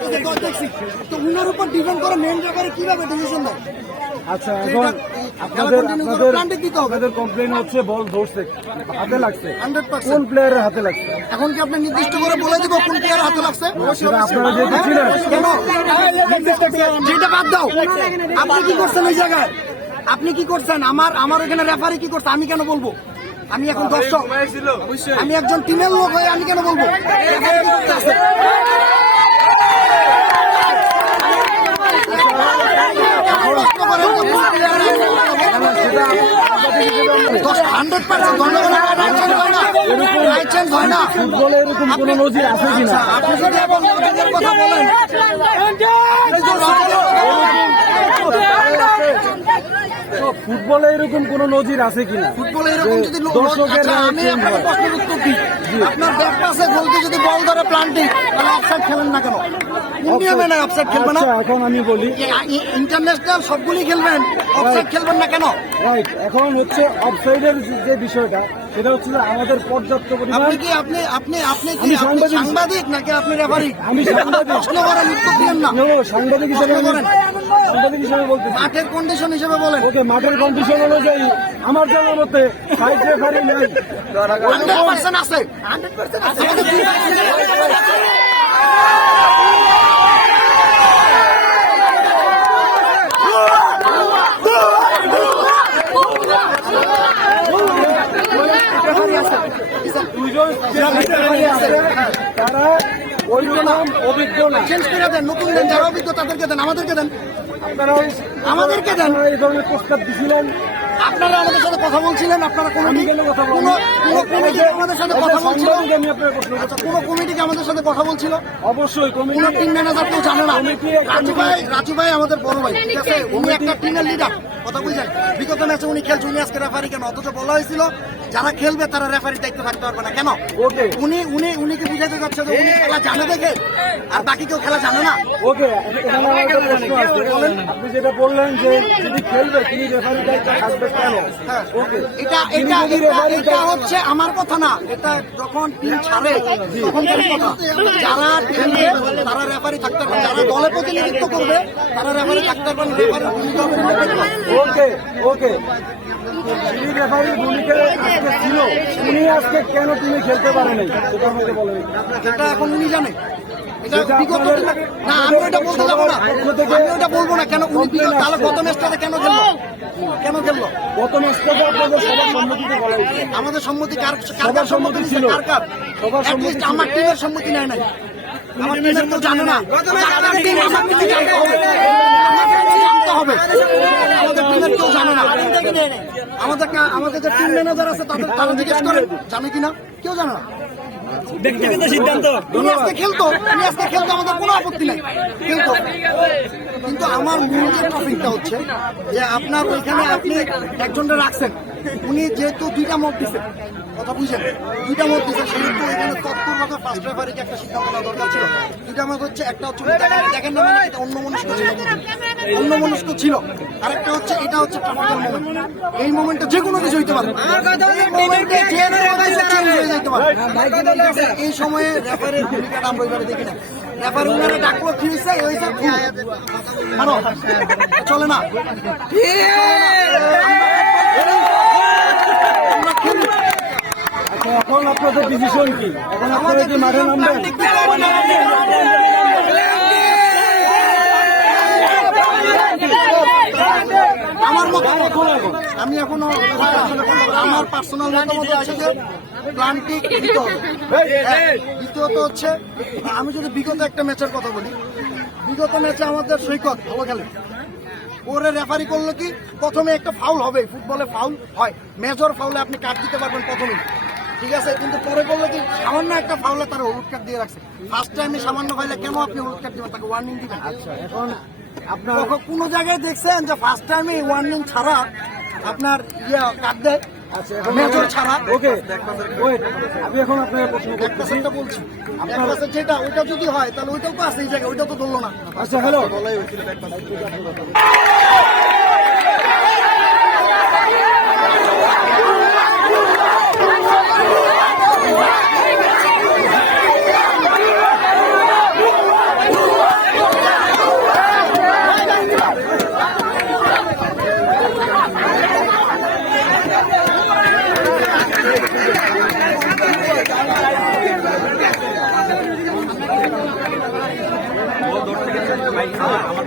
দেখছি। তো উনার উপর ডিপেন্ড করে মেন রেফারি কীভাবে ডিসিশন দেয়? আচ্ছা এখন আপনাদের আপনাদের planting দিতে হবে। আপনাদের কমপ্লেন হচ্ছে বল ধরছে। হাতে লাগছে। কোন প্লেয়ারের হাতে লাগছে? এখন কি আপনি নির্দিষ্ট করে বলে দিব কোন প্লেয়ার হাতে লাগছে? আপনারা যেহেতু ছিলেন যেটা বাদ দাও। আপনি কি করছেন ওই জায়গায়? আপনি কি করছেন? আমার আমার এখানে রেফারি কি করছে? আমি কেন বলব? আমি এখন দর্শক। আমি একজন টিমের লোক হয়ে আমি কেন বলব referee কি করতে আছে? প্রশ্ন করেন যে কোন player এর হাতে লাগছে? রাইট চেঞ্জ হয় না ফুটবলে এরকম কোন নজির আছে কিনা? আপনি যদি এখন নজিরের কথা বলেন ফুটবলে এরকম কোন নজির আছে কিনা ফুটবলে এরকম যদি দর্শকের আমি আপনাকে প্রশ্নের উত্তর দিই আপনার ব্যাক পাশে গোলকে যদি বল ধরে প্লান্টিং তাহলে অফসাইড খেলেন না কেন? কোন নিয়মে না অফসাইড খেলবে না? আচ্ছা এখন আমি বলি। ইন্টারন্যাশনাল সবগুলি খেলবেন অফসাইড খেলবেন না কেন? রাইট এখন হচ্ছে অফসাইডের যে বিষয়টা সেটা হচ্ছে আমাদের পর্যাপ্ত পরিমাণ আপনি কি আপনি আপনি আপনি কি সাংবাদিক। নাকি আপনি রেফারি? আমি সাংবাদিক। প্রশ্ন করেন উত্তর দিন না। সাংবাদিক হিসেবে করেন। সাংবাদিক হিসেবে বলতেছি। মাঠের কন্ডিশন হিসেবে বলেন। ওকে মাঠের কন্ডিশন অনুযায়ী আমার জানার মতে সাইড রেফারি নেই। হান্ড্রেড পার্সেন্ট আছে। হান্ড্রেড পার্সেন্ট আছে আমাদের দুই দুইজন যে referee আছে, তারা ওই নাম অভিজ্ঞ না। চেঞ্জ করে দেন নতুন দেন যারা অভিজ্ঞ তাদেরকে দেন আমাদেরকে দেন। আপনারা আমাদেরকে দেন। এই ধরনের প্রস্তাব দিছিলেন? আপনারা আমাদের সাথে কথা বলছিলেন আপনারা কোনো কথা কোনো কমিটি আমাদের সাথে কথা একটা বলছিল আচ্ছা। কোনো কমিটি আমাদের সাথে কথা বলছিল? অবশ্যই কোন টিম ম্যানেজার কেউ জানে না। রাজু ভাই রাজু ভাই আমাদের বড় ভাই ঠিক আছে? উনি একটা টিমের লিডার কথা বুঝলেন বিগত ম্যাচে উনি খেলছে উনি আজকে রেফারি কেন? অথচ বলা হয়েছিল যারা খেলবে তারা রেফারির দায়িত্ব থাকতে পারবে না। কেন? ওকে। উনি উনি উনি কি বুঝাতে যাচ্ছে যে উনি খেলা জানে দেখে? আর বাকি কেউ খেলা জানে না? ওকে আপনি যেটা বললেন যে যদি খেলবে তিনি রেফারি দায়িত্ব থাকবে। এটা এটা এটা হচ্ছে আমার কথা না। এটা যখন টিম ছাড়ে তখন কথা। যারা খেলবে তারা রেফারি থাকতে পারবে যারা দলে প্রতিনিধিত্ব করবে তারা রেফারি থাকতে নিরপেক্ষ। ওকে ওকে। যিনি রেফারি ভূমিকা আজকে ছিল। উনি আজকে কেন খেলতে পারেনি? সেটা আমাকে বলেন এটা এখন উনি জানে। না আমি ওটা বলতে যাব না। আমি ওটা বলব না কেন উনি তাহলে গত ম্যাচটাতে কেন খেললো? কেন খেললো? গত ম্যাচটাতে আপনাদের সবার সম্মতিতে বলা উচিত। আমাদের সম্মতি কার কার সম্মতি ছিল। কার কার? সবার সম্মতি। আমার টিমের সম্মতি নেয় নাই। আমার টিমের কেউ জানে না। যার টিম আমার টিমে জানতে হবে। আমার জানতে হবে। আমাদের টিমের কেউ জানে না। আমাদের আমাদের যে টিম ম্যানেজার আছে তাদের তারা জিজ্ঞেস করেন জানে কিনা কেউ জানে না। ব্যক্তিগত সিদ্ধান্ত। উনি আজকে খেলতো উনি আজকে খেলতো, আমাদের কোনো আপত্তি নাই। খেলতো। কিন্তু আমার মূল যে টপিকটা হচ্ছে যে আপনার ওইখানে আপনি একজনটা রাখছেন। উনি যেহেতু দুইটা মত দিচ্ছেন কথা বুঝছেন দুইটা মত দিচ্ছেন সেহেতু এখানে তৎপরভাবে ফার্স্ট রেফারিকে একটা সিদ্ধান্ত নেওয়া দরকার ছিল। দুইটা মত হচ্ছে একটা হচ্ছে দেখেন- না মানে এটা অন্য মনস্ক ছিল। অন্য মনস্ক ছিল। আরেকটা হচ্ছে এটা হচ্ছে ট্রাফিক্যাল মোমেন্ট এই মোমেন্টে যে কোনো কিছু হইতে পারে। এই মোমেন্টে যে চেঞ্জ হয়ে যেতে পারে। এই সময়ে রেফারের ভূমিকাটা আমরা ওইভাবে দেখি না রেফারি উনারা ডাকলো কি হয়েছে এই হয়েছে চলে না আমরা খেলি। আচ্ছা এখন আপনাদের ডিসিশন কি? এখন আপনারা কি মাঠে নামবেন আমার মত আমি এখনও আমার পার্সোনাল মতামত হচ্ছে যে প্লান্টিক হ্যাঁ, দ্বিতীয়ত হচ্ছে আমি যদি বিগত একটা ম্যাচের কথা বলি বিগত ম্যাচে আমাদের সৈকত ভালো খেলে। ওরে রেফারি করল কি? প্রথমে একটা ফাউল হবে ফুটবলে ফাউল হয়। মেজর ফাউলে আপনি কাট দিতে পারবেন প্রথমে ঠিক আছে কিন্তু পরে বলল কি সামান্য একটা ফাউলে তারা হলুদ কার্ড দিয়ে রাখছে। ফার্স্ট টাইমে সামান্য ফাইলে কেন আপনি হলুদ কার্ড দিবেন? তাকে ওয়ার্নিং দিবেন। আচ্ছা এখন আপনার কোনো জায়গায় দেখছেন যে ফার্স্ট টাইমে ওয়ার্নিং ছাড়া আপনার ইয়ে কাট দেয়। আচ্ছা মেজর ছাড়া। ওকে ওয়েট আমি এখন আপনাকে প্রশ্ন করতেছি বলছি। আপনার কাছে যেটা ওইটা যদি হয় তাহলে ওইটাও তো আছে এই জায়গায় ওইটা তো ধরলো না। আচ্ছা হ্যালো আমার ভাই আমার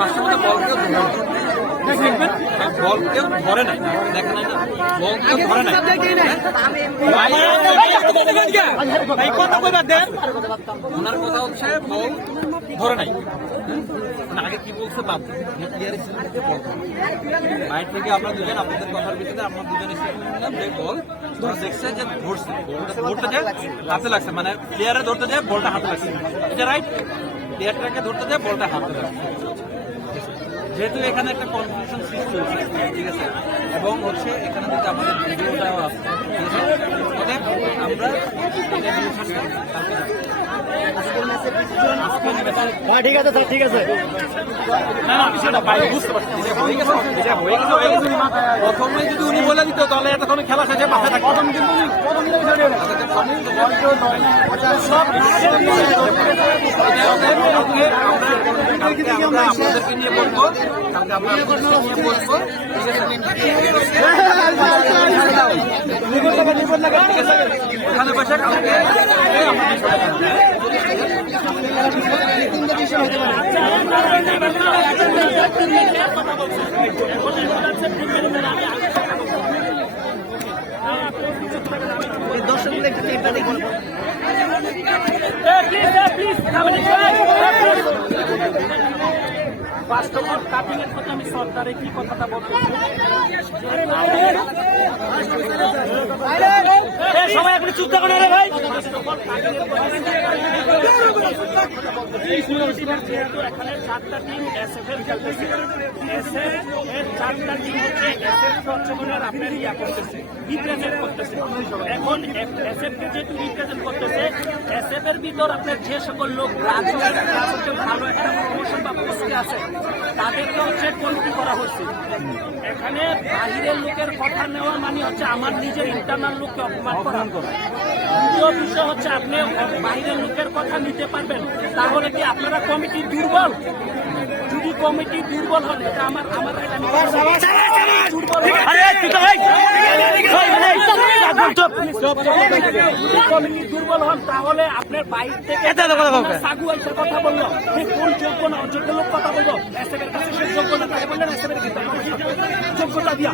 ওনার বাস্তবতা বল কেউ ধরে দেখবেন বল কেউ ধরে নাই দেখেন নাই বল কেউ ধরে নাই কথা দেন ওনার কথা হচ্ছে বল ধরে নাই আগে কি বলছে বাদ মাইট থেকে আমরা দুজন আপনাদের কথার ভিত্তিতে আমরা দুজন যে বল দেখছে যে ধরছে। ধরতে যায় হাতে লাগছে। মানে প্লেয়ারে ধরতে যায় বলটা হাতে লাগছে। এটা রাইট প্লেয়ারটাকে ধরতে যায় বলটা হাতে লাগছে। যেহেতু এখানে একটা কনফিউশন সৃষ্টি হয়েছে ঠিক আছে? এবং হচ্ছে এখানে যদি আমাদের আছে ঠিক আছে? আমরা হ্যাঁ ঠিক আছে স্যার ঠিক আছে। না না বিষয়টা বাইরে বুঝতে পারছি হয়ে গেছে হয়ে গেছে হয়ে গেছে। প্রথমে যদি উনি বলে দিত তাহলে এতক্ষণ খেলা শেষে মাথায় থাকতো। প্রথম কিন্তু উনি আমরা আপনাদেরকে নিয়ে বলব কালকে আমরা আপনাদেরকে নিয়ে বলব ওখানে বাস্তবত কাটিং এর কথা আমি সরকারে কি কথাটা বলতে সবাই আপনি চুপ থাকুন যেহেতু এখানে চারটা খেলতেছে এসএফ এর চারটা আপনার ইয়া করতেছে করতেছে এখন করতেছে ভিতর আপনার যে সকল লোক ভালো একটা আছে তাদেরকে হচ্ছে কমিটি করা হয়েছে এখানে বাহিরের লোকের কথা নেওয়া মানে হচ্ছে আমার নিজের ইন্টারনাল লোককে অপমান করা বিষয় হচ্ছে আপনি বাইরের লোকের কথা নিতে পারবেন তাহলে কি আপনারা কমিটি দুর্বল যদি কমিটি দুর্বল হন এটা আমার আমার দুর্বল হন। কমিটি দুর্বল তাহলে আপনার বাইরে থেকে সাগু কথা বলল কোন যোগ্য না অযোগ্য লোক কথা বলব এসএফের কাছে যোগ্য না তাই বললেন এসএফের যোগ্যতা দিয়া